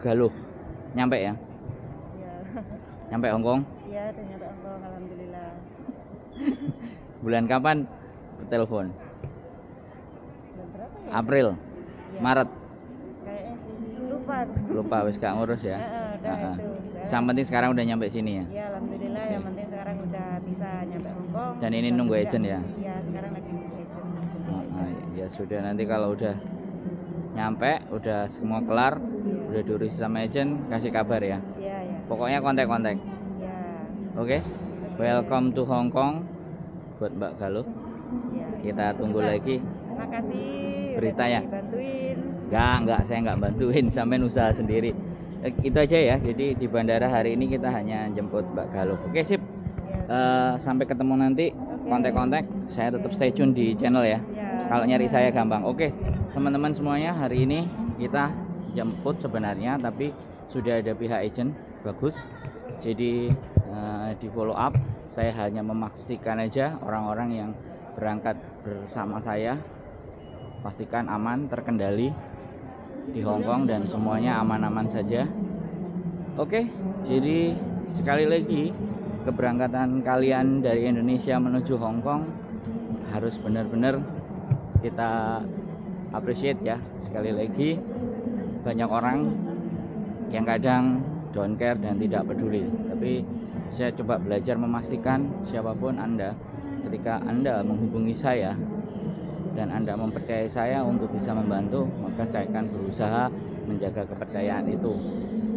Galuh. Nyampe ya? Iya. Nyampe Hong Kong? Iya, udah nyampe Hong Kong, alhamdulillah. Bulan kapan telepon? Bulan berapa ya? April, Iya. Maret. Kayaknya sih lupa. Lupa wis gak ngurus ya. Udah Heeh. itu. Yang penting sekarang udah nyampe sini ya. Iya, alhamdulillah. Yang penting sekarang udah bisa nyampe Hong Kong. Dan ini bisa nunggu juga. agent ya? Iya, sekarang lagi nunggu agent. Ya sudah, nanti kalau udah nyampe, udah semua kelar, udah diurusi sama agent, kasih kabar ya. Iya, iya. Pokoknya kontak-kontak. Iya. Oke? Welcome to Hong Kong buat Mbak Galuh. Iya. Kita tunggu lagi. Makasih Beritanya. udah dibantuin. Enggak, saya nggak bantuin, sampean usaha sendiri. Itu aja ya. Jadi di bandara hari ini kita hanya jemput Mbak Galuh. Oke, sip. Sampai ketemu nanti. Kontak-kontak. Saya tetap stay tune di channel ya. Kalau nyari saya gampang. Oke, teman-teman semuanya, hari ini kita jemput sebenarnya, tapi sudah ada pihak agent. Bagus. Jadi di follow up. Saya hanya memastikan aja orang-orang yang berangkat bersama saya pastikan aman, terkendali di Hong Kong dan semuanya aman-aman saja. Oke, jadi sekali lagi keberangkatan kalian dari Indonesia menuju Hong Kong harus benar-benar kita appreciate ya. Sekali lagi, banyak orang yang kadang don't care dan tidak peduli, tapi saya coba belajar memastikan siapapun Anda, ketika Anda menghubungi saya dan Anda mempercayai saya untuk bisa membantu, maka saya akan berusaha menjaga kepercayaan itu.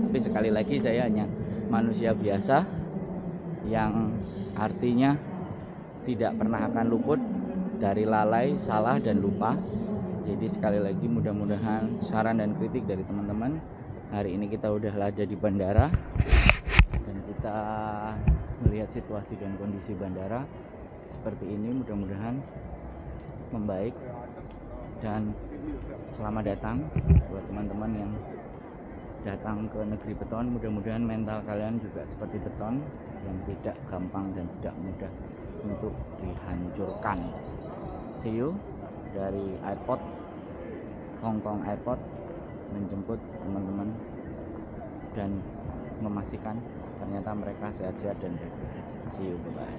Tapi sekali lagi, saya hanya manusia biasa yang artinya tidak pernah akan luput dari lalai, salah, dan lupa. Jadi sekali lagi, mudah-mudahan saran dan kritik dari teman-teman. Hari ini kita udah ada di bandara dan kita melihat situasi dan kondisi bandara seperti ini. Mudah-mudahan membaik dan selamat datang buat teman-teman yang datang ke negeri beton. Mudah-mudahan mental kalian juga seperti beton yang tidak gampang dan tidak mudah untuk dihancurkan. See you dari airport, Hong Kong Airport, menjemput teman-teman dan memastikan ternyata mereka sehat-sehat dan baik-baik. See you, bye-bye.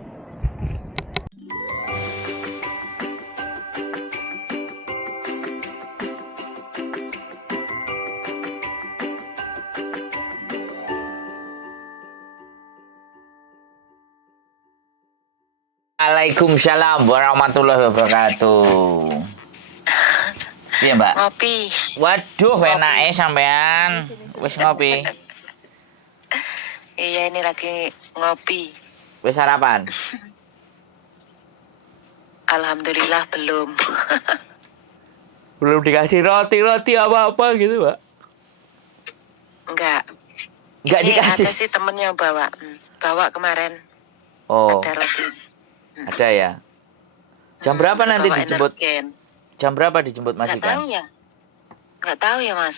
Waalaikumsalam warahmatullahi wabarakatuh. Iya, Mbak. Ngopi. Waduh, enake sampean. Wis ngopi. Iya, ini lagi ngopi. Wis sarapan? Alhamdulillah belum. Belum dikasih roti apa-apa gitu, Mbak? Enggak. Enggak Ini dikasih. ada sih temennya bawa. Bawa kemarin. Oh, Ada roti. ada ya. Jam berapa nanti Bawa dijemput? Energen. Jam berapa dijemput Nggak majikan? tahu ya. Nggak tahu ya, Mas.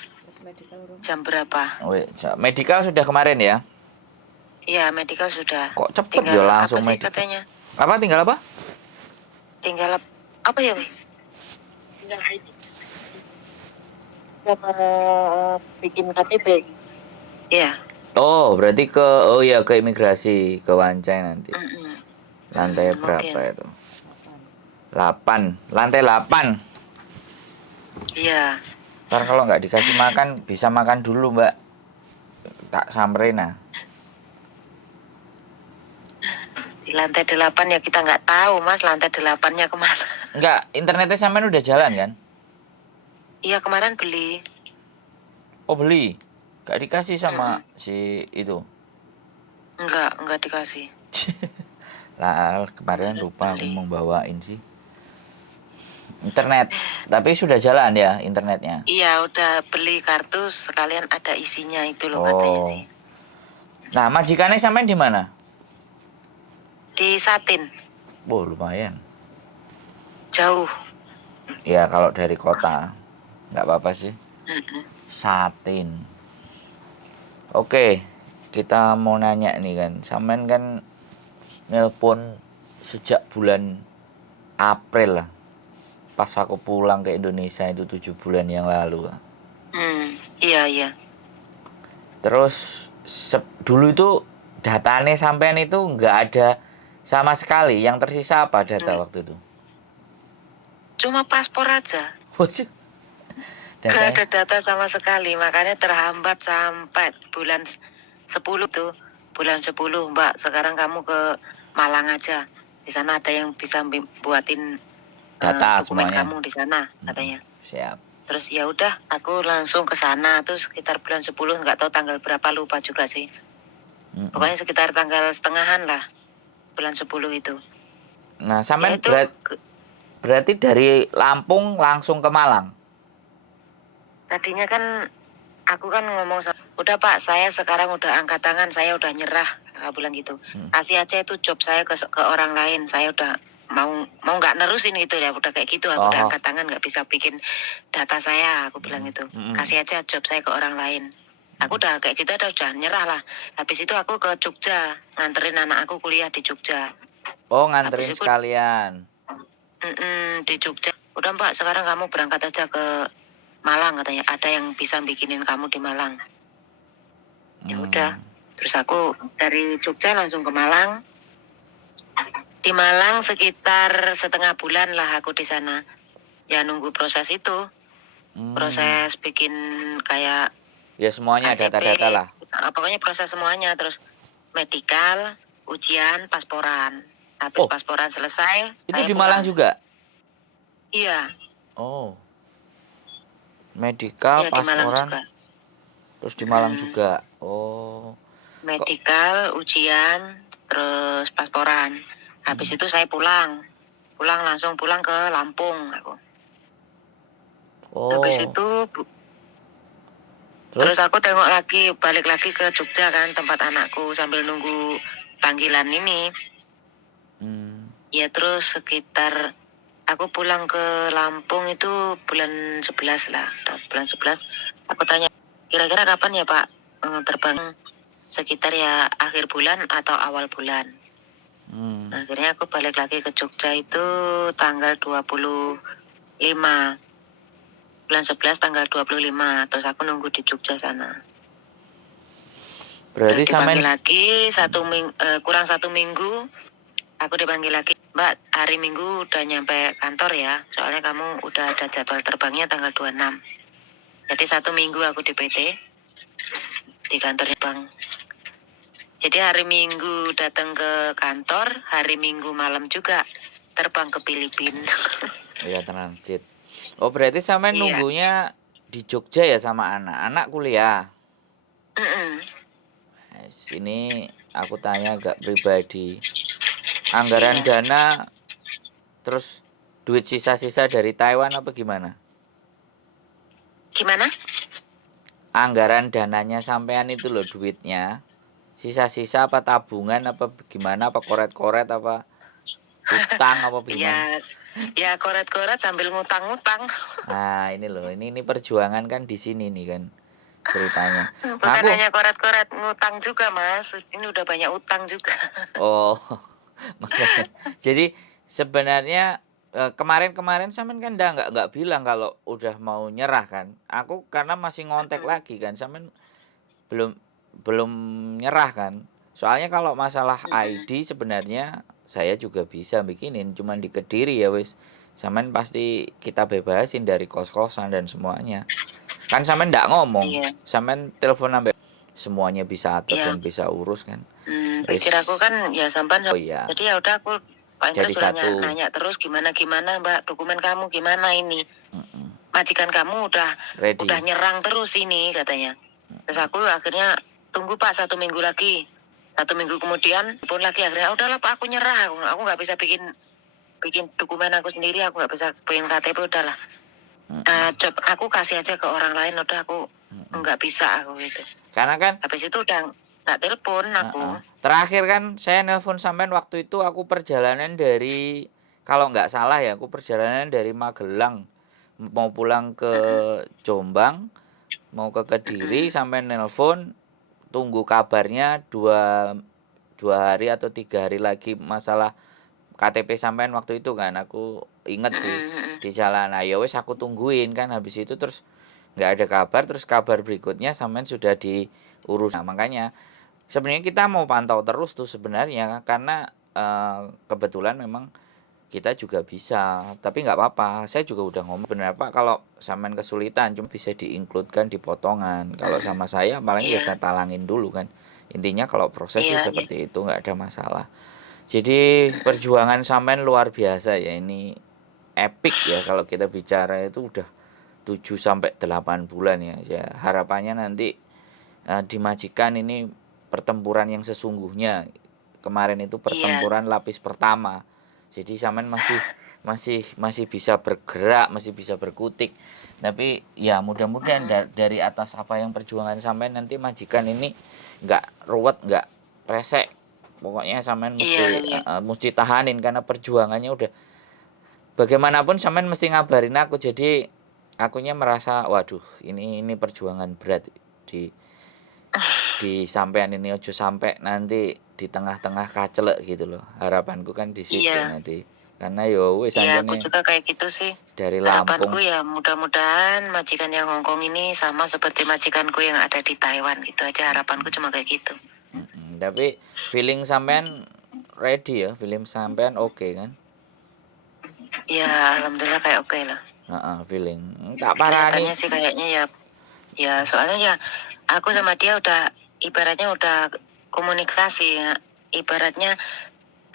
Jam berapa? Medical sudah kemarin ya? Iya, medical sudah. Kok cepet Tinggal ya langsung apa sih medical? katanya? Apa tinggal apa? Tinggal apa ya, Wi? Tinggal ID. Sama bikin KTP. Iya. Oh, berarti ke imigrasi, ke Wancai nanti. Lantai berapa mungkin. itu? 8. Lantai 8. Iya. Ntar kalau nggak dikasih makan, bisa makan dulu, Mbak. Tak samperin nah. Di lantai 8 ya kita nggak tahu, Mas, lantai 8-nya kemana. Enggak, internetnya sampean udah jalan kan? Iya, kemarin beli. Oh, beli. Nggak dikasih sama si itu. Enggak dikasih. Lah, kemarin lupa aku mau bawain sih. Internet. Tapi sudah jalan ya internetnya? Iya, udah beli kartu sekalian ada isinya itu loh katanya sih. Nah, majikannya sampean di mana? Di Satin. Oh, lumayan. Jauh. Ya, kalau dari kota nggak apa-apa sih. Satin. Oke, kita mau nanya nih kan. Sampean kan nelpon sejak bulan April lah. Pas aku pulang ke Indonesia itu 7 bulan yang lalu. Iya. Terus dulu itu datanya sampean itu nggak ada sama sekali. Yang tersisa apa data waktu itu? Cuma paspor aja. Waduh. Gak Datanya. ada data sama sekali, makanya terhambat sampai bulan 10 tuh. Bulan 10, Mbak, sekarang kamu ke Malang aja. Di sana ada yang bisa buatin Data dokumen semuanya. kamu di sana, katanya. Siap. Terus ya udah, aku langsung ke sana tuh sekitar bulan 10, nggak tahu tanggal berapa, lupa juga sih. Pokoknya sekitar tanggal setengahan lah, bulan 10 itu. Nah, sampean Ya itu berarti dari Lampung langsung ke Malang. tadinya kan aku kan ngomong udah Pak, saya sekarang udah angkat tangan, saya udah nyerah, aku bilang gitu. Kasih aja itu job saya ke orang lain, saya udah mau nggak nerusin gitu ya, udah kayak gitu, aku udah angkat tangan, nggak bisa bikin data saya, aku bilang gitu. Kasih aja job saya ke orang lain. Aku udah kayak gitu, udah nyerah lah. Habis itu aku ke Jogja, nganterin anak aku kuliah di Jogja. Oh, nganterin sekalian. Di Jogja. Udah Mbak, sekarang kamu berangkat aja ke Malang, katanya. Ada yang bisa bikinin kamu di Malang. Ya udah. Terus aku dari Jogja langsung ke Malang. Di Malang sekitar setengah bulan lah aku di sana. Ya nunggu proses itu. Proses bikin kayak ya semuanya KTP, data-data lah. Pokoknya proses semuanya. Terus medical, ujian, pasporan. Habis pasporan selesai, itu saya di Malang pulang. juga? Iya. Oh. Medical, Iya, di Malang pasporan. juga. Terus di Malang juga. Oh. Medical, ujian, terus pasporan. Habis itu saya pulang. Langsung pulang ke Lampung aku. Oh. Habis itu terus aku tengok lagi, balik lagi ke Jogja kan, tempat anakku sambil nunggu panggilan ini. Ya terus sekitar aku pulang ke Lampung itu bulan 11 lah. Bulan 11 aku tanya, kira-kira kapan ya Pak terbang? Sekitar ya akhir bulan atau awal bulan. Nah, akhirnya aku balik lagi ke Jogja itu tanggal 25. Bulan 11 tanggal 25. Terus aku nunggu di Jogja sana. Berarti dipanggil lagi kurang 1 minggu. Aku dipanggil lagi, Mbak, hari Minggu udah nyampe kantor ya. Soalnya kamu udah ada jadwal terbangnya tanggal 26. Jadi 1 minggu aku di PT. Di kantornya Bang. Jadi hari Minggu datang ke kantor, hari Minggu malam juga terbang ke Filipina. Iya, transit. Oh, berarti sampai nunggunya di Jogja ya sama anak kuliah. Sini aku tanya agak pribadi. Anggaran dana terus duit sisa-sisa dari Taiwan apa gimana? Gimana? Anggaran dananya sampean itu loh, duitnya. Sisa-sisa apa tabungan apa gimana, apa koret-koret apa utang apa gimana? Ya koret-koret sambil ngutang-ngutang. Nah, ini loh, ini perjuangan kan di sini nih kan ceritanya. Bukan hanya koret-koret, ngutang juga Mas. Ini udah banyak utang juga. Oh, makanya. Jadi sebenarnya kemarin sampean kan nggak bilang kalau udah mau nyerah kan. Aku karena masih ngontek lagi kan, sampean belum nyerah kan. Soalnya kalau masalah ID sebenarnya saya juga bisa bikinin, cuman di Kediri ya wis. Sampean pasti kita bebasin dari kos-kosan dan semuanya. Kan sampean ndak ngomong, sampean telepon sampai semuanya bisa atur dan bisa urus kan. Pikir aku kan ya sampean. Oh iya. Jadi ya udah aku Pak Indra sudah nanya terus gimana Mbak, dokumen kamu gimana ini? Majikan kamu udah nyerang terus ini katanya. Terus aku akhirnya tunggu Pak 1 minggu lagi. 1 minggu kemudian pun lagi akhirnya udahlah Pak, aku nyerah. Aku nggak bisa bikin dokumen aku sendiri, aku nggak bisa bikin KTP, udahlah. Job aku kasih aja ke orang lain, udah aku nggak bisa aku gitu. Karena kan habis itu udah nggak telepon aku. Terakhir kan saya nelpon sampean waktu itu aku perjalanan dari, kalau nggak salah ya, aku perjalanan dari Magelang mau pulang ke Jombang, mau ke Kediri, sampai nelpon tunggu kabarnya 2 hari atau 3 hari lagi masalah KTP sampean waktu itu kan. Aku inget sih di jalan. Nah, ya wes aku tungguin kan, habis itu terus nggak ada kabar, terus kabar berikutnya sampean sudah diurus. Nah, makanya sebenarnya kita mau pantau terus tuh sebenarnya, karena kebetulan memang kita juga bisa, tapi nggak apa-apa. Saya juga udah ngomong, bener Pak, kalau sampean kesulitan cuma bisa di-include-kan di potongan. Kalau sama saya paling ya saya talangin dulu kan. Intinya kalau proses sih seperti itu, nggak ada masalah. Jadi perjuangan sampean luar biasa ya, ini epic ya kalau kita bicara, itu udah 7 sampai 8 bulan ya. Ya harapannya nanti di Majikan ini pertempuran yang sesungguhnya. Kemarin itu pertempuran lapis pertama. Jadi sampean masih bisa bergerak, masih bisa berkutik. Tapi ya mudah-mudahan dari atas apa yang perjuangan sampean, nanti Majikan ini nggak ruwet, nggak resek. Pokoknya sampean mesti tahanin, karena perjuangannya udah bagaimanapun sampean mesti ngabarin aku. Jadi akunya merasa waduh, ini perjuangan berat di sampean ini, ojo sampai nanti di tengah-tengah kacelek gitu loh. Harapanku kan di situ nanti. Karena yo wis aku juga kayak gitu sih. Dari Lampung. Harapanku ya mudah-mudahan majikan yang Hongkong ini sama seperti majikanku yang ada di Taiwan, gitu aja harapanku, cuma kayak gitu. Tapi feeling sampean ready ya, feeling sampean oke kan? Ya alhamdulillah kayak oke lah. Feeling tak parani. Kelihatannya sih kayaknya ya soalnya ya aku sama dia udah ibaratnya udah komunikasi ya. Ibaratnya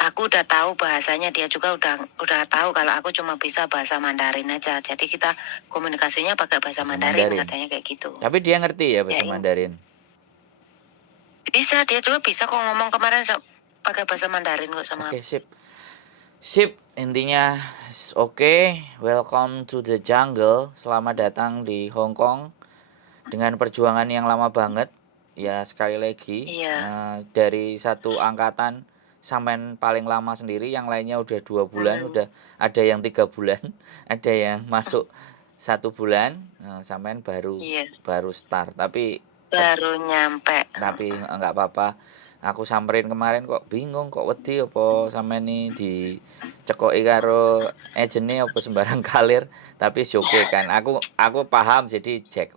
aku udah tahu bahasanya, dia juga udah tahu kalau aku cuma bisa bahasa Mandarin aja. Jadi kita komunikasinya pakai bahasa Mandarin, katanya kayak gitu. Tapi dia ngerti ya bahasa Mandarin? Bisa, dia juga bisa kok ngomong kemarin pakai bahasa Mandarin kok sama. Oke, sip. Intinya oke. Welcome to the jungle. Selamat datang di Hong Kong dengan perjuangan yang lama banget. Ya sekali lagi, dari satu angkatan sampean paling lama sendiri, yang lainnya udah 2 bulan, udah ada yang 3 bulan, ada yang masuk 1 bulan. Sampean baru start, tapi baru nyampe. Tapi enggak apa-apa. Aku samperin kemarin kok bingung, kok wedi apa sampean ini dicekoki karo ejene apa sembarang kalir. Tapi oke kan. Aku paham, jadi jet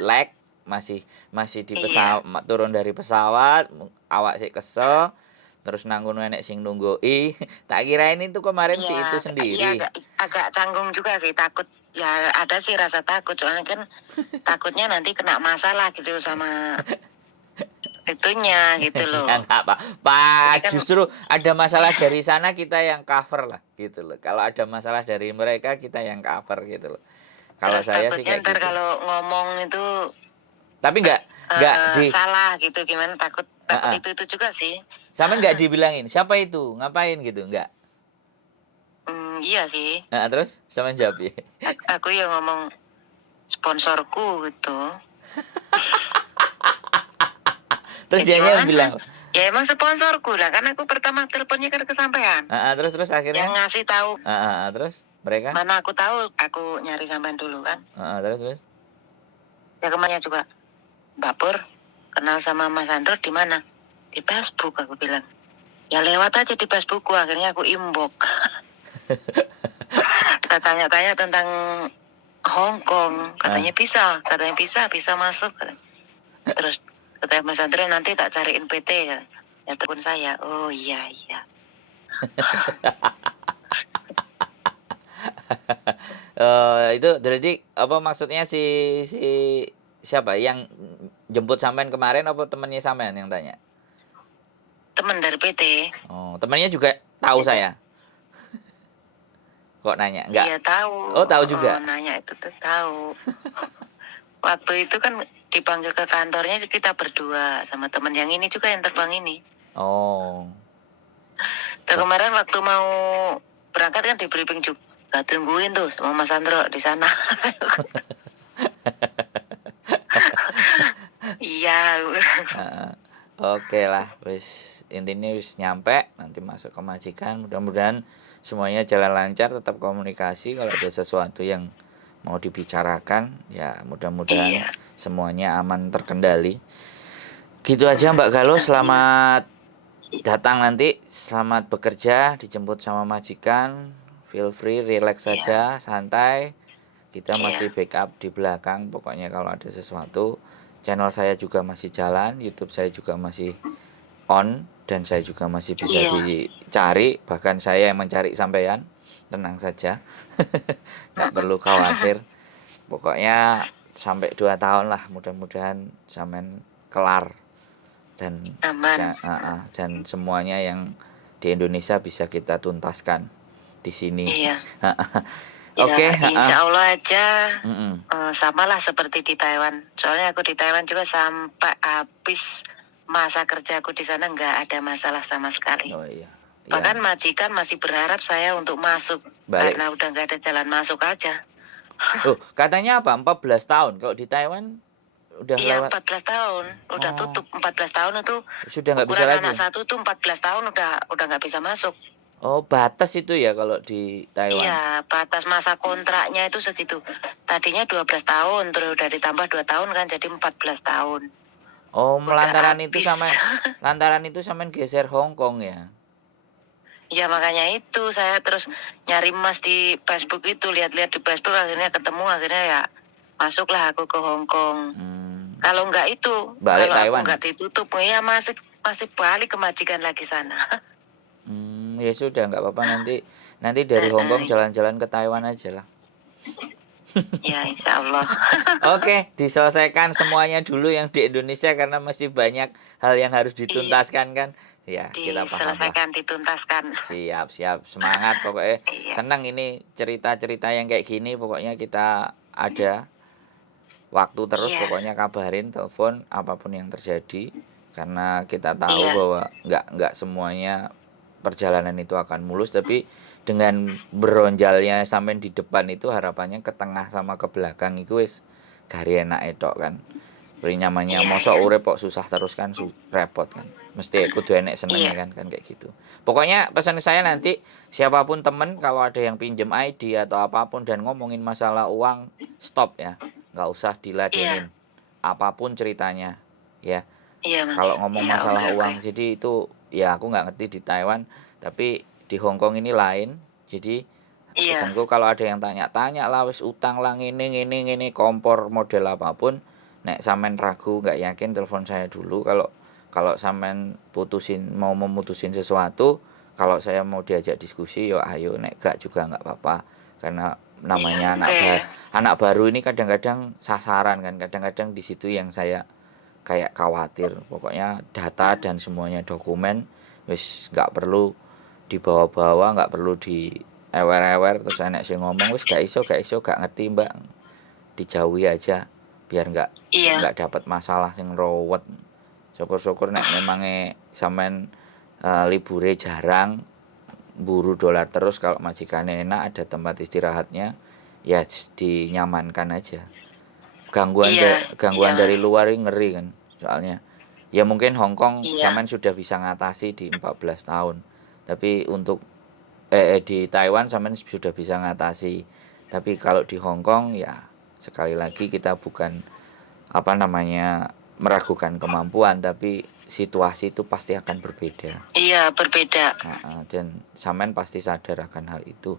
lag masih di pesawat, turun dari pesawat, awak sih kesel. Terus nanggung enek sing nunggui. Tak kira ini tuh kemarin si itu sendiri. Iya, agak canggung juga sih, takut. Ya ada sih rasa takut, soalnya kan takutnya nanti kena masalah gitu sama itunya gitu loh. Enggak Pak, kan, justru ada masalah dari sana kita yang cover lah gitu loh. Kalau ada masalah dari mereka kita yang cover gitu loh. Kalau saya sih kayak gitu. Kalau ngomong itu tapi enggak salah gitu, gimana, takut itu juga sih. Sama enggak dibilangin siapa itu, ngapain gitu, enggak? Iya sih. Terus sama jawab ya. Aku ya ngomong sponsorku gitu. Terus dia yang bilang, ya emang sponsorku lah, kan aku pertama teleponnya kan kesampaian. Terus akhirnya yang ngasih tahu. Terus mereka? Mana aku tahu, aku nyari sampean dulu kan. Terus. Ya kemana juga, Mbak Pur kenal sama Mas Andro di mana? Di Facebook, aku bilang. Ya lewat aja di Facebookku, akhirnya aku inbox. Saya tanya-tanya tentang Hong Kong, katanya bisa masuk. Terus katanya Mas Andre, nanti tak cariin PT ya telepon saya. Oh iya. Itu berarti apa maksudnya si siapa yang jemput sampean kemarin, apa temannya sampean yang tanya? Teman dari PT. Oh, temannya juga tahu saya. Kok nanya? Enggak. Iya tahu. Oh, tahu juga. Nanya itu tuh tahu. Waktu itu kan dipanggil ke kantornya kita berdua sama teman yang ini juga, yang terbang ini. Oh. Terus kemarin waktu mau berangkat kan di briefing juga. Nah, tungguin tuh sama Mas Andro di sana. Iya. Oke lah, wis intinya wis nyampe, nanti masuk ke Majikan. Mudah-mudahan semuanya jalan lancar, tetap komunikasi. Kalau ada sesuatu yang mau dibicarakan, ya mudah-mudahan semuanya aman, terkendali. Gitu aja Mbak Galuh, selamat datang nanti, selamat bekerja, dijemput sama Majikan. Feel free, relax saja, santai. kita masih backup di belakang. Pokoknya kalau ada sesuatu, channel saya juga masih jalan, YouTube saya juga masih on, dan saya juga masih bisa dicari. Bahkan saya yang mencari sampean, tenang saja. Nggak perlu khawatir. Pokoknya sampai 2 tahun lah, mudah-mudahan sampean kelar dan dan semuanya yang di Indonesia bisa kita tuntaskan di sini. Oke, insya Allah aja samalah seperti di Taiwan. Soalnya aku di Taiwan juga sampai habis masa kerjaku di sana nggak ada masalah sama sekali. Bahkan majikan masih berharap saya untuk masuk balik. Karena udah nggak ada jalan masuk aja. Katanya apa? 14 tahun. Kalau di Taiwan udah lewat 14 tahun, udah tutup 14 tahun itu. Sudah nggak bisa lagi. Anak satu tuh 14 tahun udah nggak bisa masuk. Oh, batas itu ya kalau di Taiwan. Iya, batas masa kontraknya itu segitu. Tadinya 12 tahun, terus udah ditambah 2 tahun kan jadi 14 tahun. Oh, lantaran itu sampean geser Hong Kong ya. Ya makanya itu saya terus nyari Mas di Facebook itu, lihat-lihat di Facebook, akhirnya ketemu, akhirnya ya masuklah aku ke Hong Kong. Kalau enggak itu, balik kalau Taiwan. Aku enggak ditutup, ya masih balik ke majikan lagi sana. Ya sudah, nggak apa-apa, nanti dari Hong Kong jalan-jalan ke Taiwan aja lah. Ya insya Allah. Oke, diselesaikan semuanya dulu yang di Indonesia karena masih banyak hal yang harus dituntaskan kan. Ya, kita paham lah. Dituntaskan. Siap, semangat pokoknya. Senang ini cerita-cerita yang kayak gini, pokoknya kita ada waktu terus, pokoknya kabarin, telepon apapun yang terjadi, karena kita tahu bahwa nggak semuanya perjalanan itu akan mulus, tapi dengan beronjalnya sampai di depan itu harapannya ke tengah sama ke belakang itu wis gari enak etok kan. Beri nyamannya mosok urip kok susah terus kan, repot kan. Mesti kudu enek seneng kan kayak gitu. Pokoknya pesan saya nanti siapapun temen kalau ada yang pinjem ID atau apapun dan ngomongin masalah uang, stop ya. Nggak usah diladenin. Apapun ceritanya ya. Kalau ngomong masalah uang, jadi itu ya aku nggak ngerti di Taiwan, tapi di Hong Kong ini lain. Jadi pesanku kalau ada yang tanya-tanya lah, wis utang lah ngene kompor model apapun, nek sampean ragu nggak yakin, telepon saya dulu. Kalau sampean mau memutusin sesuatu, kalau saya mau diajak diskusi yo ayo, nek gak juga nggak apa-apa, karena namanya anak baru ini kadang-kadang sasaran kan, kadang-kadang di situ yang saya kayak khawatir. Pokoknya data dan semuanya dokumen wis nggak perlu dibawa-bawa, nggak perlu di ewer-ewer terus enek sing ngomong wis gak iso gak ngerti mbak, dijauhi aja biar nggak dapat masalah sing rowet. Syukur-syukur nek memangnya sampean libure jarang, buru dolar terus, kalau majikannya enak ada tempat istirahatnya ya dinyamankan aja. Gangguan dari luar ini ngeri kan, soalnya ya mungkin Hong Kong sampean sudah bisa ngatasi di 14 tahun, tapi untuk di Taiwan sampean sudah bisa ngatasi, tapi kalau di Hong Kong ya sekali lagi kita bukan meragukan kemampuan, tapi situasi itu pasti akan berbeda. Iya, berbeda. Dan sampean pasti sadar akan hal itu.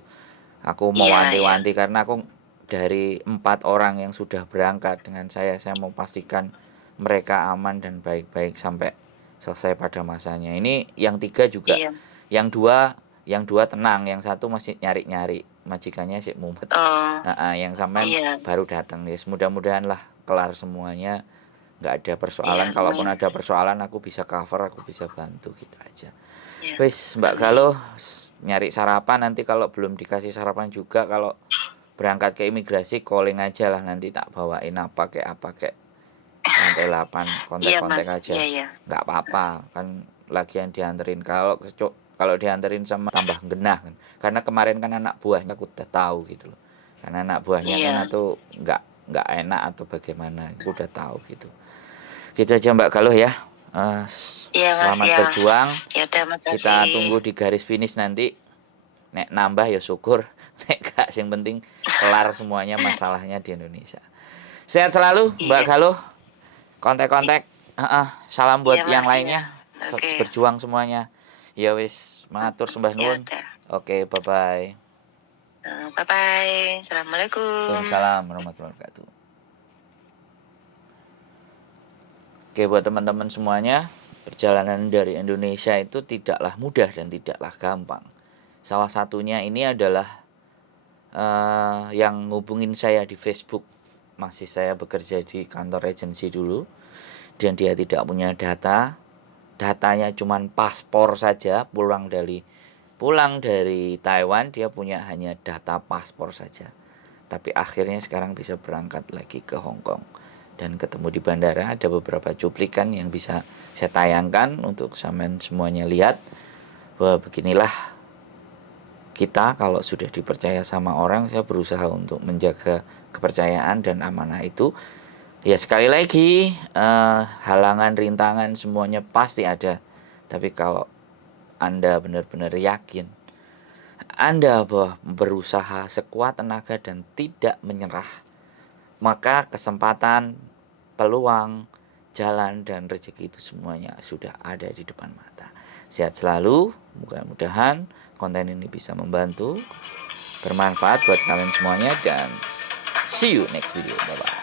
Aku mau wanti-wanti karena aku dari 4 orang yang sudah berangkat dengan saya mau pastikan mereka aman dan baik-baik sampai selesai pada masanya. Ini yang 3 juga, yang dua tenang, yang 1 masih nyari-nyari, majikannya sih mumet. Yang sampean baru datang. Ya, mudah-mudahan lah kelar semuanya, nggak ada persoalan. Kalaupun ada persoalan aku bisa cover, aku bisa bantu, gitu aja. Wis Mbak Galuh, nyari sarapan nanti, kalau belum dikasih sarapan juga kalau berangkat ke imigrasi calling aja lah, nanti tak bawain apa kayak lantai 8 kontak-kontak aja. Nggak apa-apa kan, lagi yang dianterin. Kalau dianterin sama tambah genah kan, karena kemarin kan anak buahnya aku udah tahu gitu loh, karena anak buahnya kan itu nggak enak atau bagaimana, aku udah tahu gitu. Gitu aja Mbak Galuh ya. Selamat berjuang. Kita tunggu di garis finish nanti. Nek nambah ya syukur, nek gak, yang penting kelar semuanya masalahnya di Indonesia. Sehat selalu Mbak Galuh. Kontak-kontak. Salam buat yang lainnya. Berjuang semuanya. Ya wis, matur sembah nuwun. Oke, bye-bye. Bye bye. Assalamualaikum. Waalaikumsalam warahmatullahi wabarakatuh. Oke, buat teman-teman semuanya, perjalanan dari Indonesia itu tidaklah mudah dan tidaklah gampang. Salah satunya ini adalah yang ngubungin saya di Facebook. Masih saya bekerja di kantor agensi dulu, dan dia tidak punya datanya cuma paspor saja. Pulang dari Taiwan dia punya hanya data paspor saja, tapi akhirnya sekarang bisa berangkat lagi ke Hong Kong. Dan ketemu di bandara, ada beberapa cuplikan yang bisa saya tayangkan untuk sampean semuanya lihat, bahwa beginilah kita kalau sudah dipercaya sama orang. Saya berusaha untuk menjaga kepercayaan dan amanah itu. Ya sekali lagi, halangan, rintangan semuanya pasti ada. Tapi kalau Anda benar-benar yakin, Anda berusaha sekuat tenaga dan tidak menyerah, maka kesempatan, peluang, jalan, dan rezeki itu semuanya sudah ada di depan mata. Sehat selalu, mudah-mudahan konten ini bisa membantu, bermanfaat buat kalian semuanya, dan see you next video. Bye-bye.